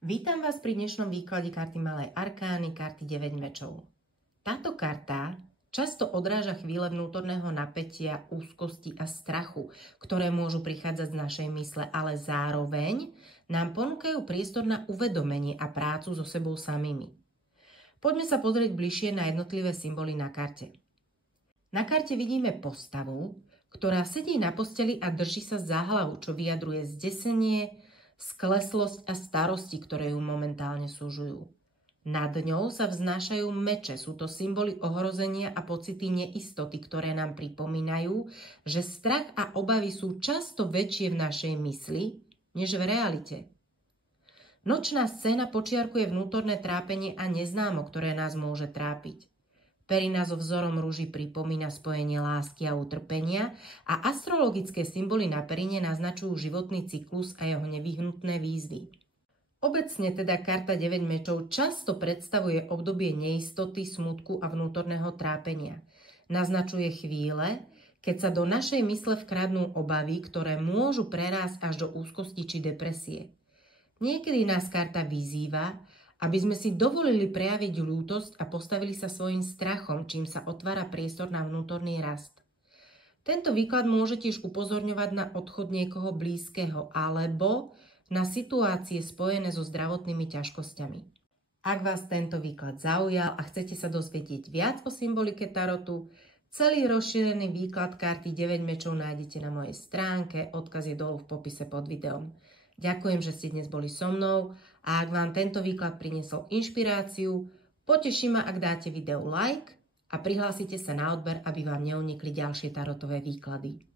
Vítam vás pri dnešnom výklade karty Malej arkány, karty 9 mečov. Táto karta často odráža chvíle vnútorného napätia, úzkosti a strachu, ktoré môžu prichádzať z našej mysle, ale zároveň nám ponúkajú priestor na uvedomenie a prácu so sebou samými. Poďme sa pozrieť bližšie na jednotlivé symboly na karte. Na karte vidíme postavu, ktorá sedí na posteli a drží sa za hlavu, čo vyjadruje zdesenie, skleslosť a starosti, ktoré ju momentálne súžujú. Nad ňou sa vznášajú meče, sú to symboly ohrozenia a pocity neistoty, ktoré nám pripomínajú, že strach a obavy sú často väčšie v našej mysli, než v realite. Nočná scéna počiarkuje vnútorné trápenie a neznámo, ktoré nás môže trápiť. Perina so vzorom rúži pripomína spojenie lásky a utrpenia a astrologické symboly na perine naznačujú životný cyklus a jeho nevyhnutné výzvy. Obecne teda karta 9 mečov často predstavuje obdobie neistoty, smútku a vnútorného trápenia. Naznačuje chvíle, keď sa do našej mysle vkradnú obavy, ktoré môžu prerásť až do úzkosti či depresie. Niekedy nás karta vyzýva, aby sme si dovolili prejaviť ľútosť a postavili sa svojim strachom, čím sa otvára priestor na vnútorný rast. Tento výklad môže tiež upozorňovať na odchod niekoho blízkeho alebo na situácie spojené so zdravotnými ťažkosťami. Ak vás tento výklad zaujal a chcete sa dozvedieť viac o symbolike tarotu, celý rozšírený výklad karty 9 mečov nájdete na mojej stránke, odkaz je dolu v popise pod videom. Ďakujem, že ste dnes boli so mnou a ak vám tento výklad priniesol inšpiráciu, poteší ma, ak dáte videu like a prihlásite sa na odber, aby vám neunikli ďalšie tarotové výklady.